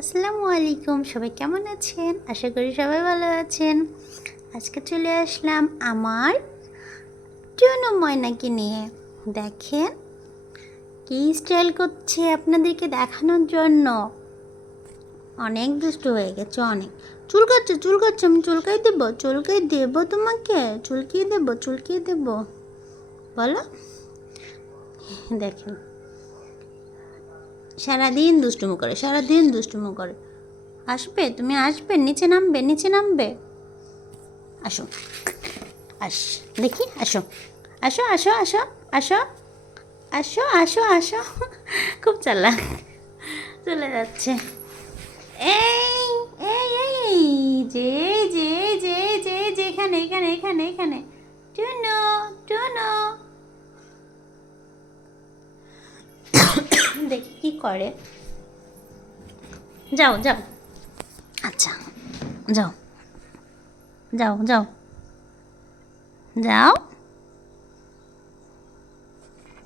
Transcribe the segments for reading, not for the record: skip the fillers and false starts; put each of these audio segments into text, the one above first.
আসসালামু আলাইকুম, সবাই কেমন আছেন? আশা করি সবাই ভালো আছেন। আজকে চলে আসলাম আমার টুনু ময়নাকে নিয়ে। দেখেন কি স্টাইল করছে আপনাদেরকে দেখানোর জন্য। অনেক দুষ্টু হয়ে গেছে, অনেক চুলকাচ্ছে। আমি চুলকাই দেবো তোমাকে, চুলকিয়ে দেবো বলো। দেখেন সারাদিন দুষ্টুমো করে। তুমি আসবে, নিচে নামবে। আসো, দেখি, আসো। খুব চালাক, চলে যাচ্ছে। এই এই এই যে যে যে যে যে এখানে টুনো টুনো দেখি কি করে। যাও আচ্ছা, যাও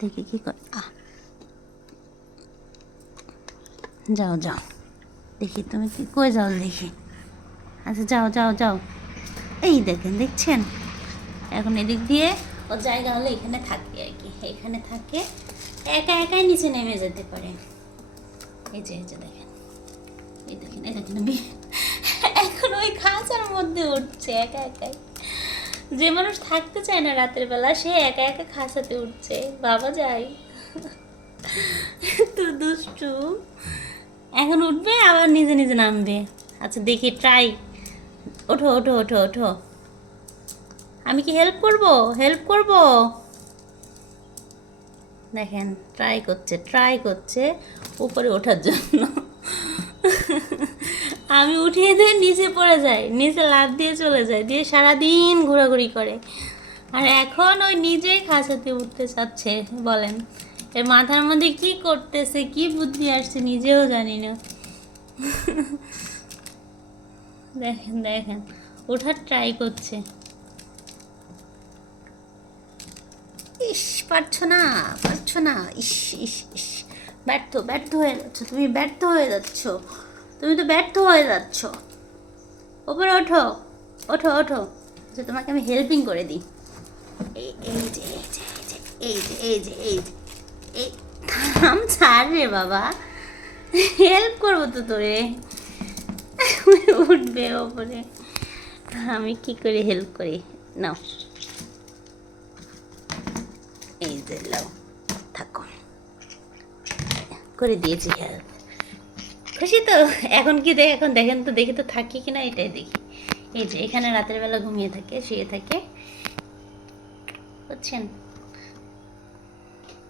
দেখি কি করে। যাও দেখি তুমি কি কই যাও দেখি। আচ্ছা যাও। এই দেখছেন, এখন এদিক দিয়ে ও জায়গা হলে এখানে থাকে আর কি, এখানে থাকে, একাই নিচে নেমে যেতে পারে। এই যে দেখেন, এই দেখেন এখন ওই খাঁচার মধ্যে উঠছে একাই। যে মানুষ থাকতে চায় না রাতের বেলা, সে একা খাঁচাতে উঠছে। বাবা যাই তো দুষ্টু, এখন উঠবে আবার নিজে নামবে। আচ্ছা দেখি, ট্রাই। ওঠো। আমি কি হেল্প করব? দেখেন ট্রাই করছে উপরে ওঠার জন্য। আমি উঠিয়ে দিয়ে নিচে পড়ে যাই, নিচে লাফ দিয়ে চলে যায়, দিয়ে সারাদিন ঘোরাঘুরি করে। আর এখন ওই নিজেই খাঁচাতে উঠতে চাচ্ছে। বলেন এর মাথার মধ্যে কি করতেছে, কি বুদ্ধি আসছে নিজেও জানি না। দেখেন ওঠার ট্রাই করছে। ইস, পারছো না। ইস, ব্যর্থ হয়ে যাচ্ছ তুমি, তুমি তো ব্যর্থ হয়ে যাচ্ছ। ওপরে ওঠো। আচ্ছা তোমাকে আমি হেল্পিং করে দিই। এই থাম, ছাড় রে বাবা, হেল্প করবো তো তোরে। উঠবে ওপরে, আমি কি করে হেল্প করি, নাও। এই যে লাও, থাকো, করে দিয়েছি হেল্প। খুশি তো? এখন দেখেন তো, দেখি তো থাকি কিনা, এটাই দেখি। এই যে এখানে রাতের বেলা ঘুমিয়ে থাকে, শুয়ে থাকে, বুঝছেন?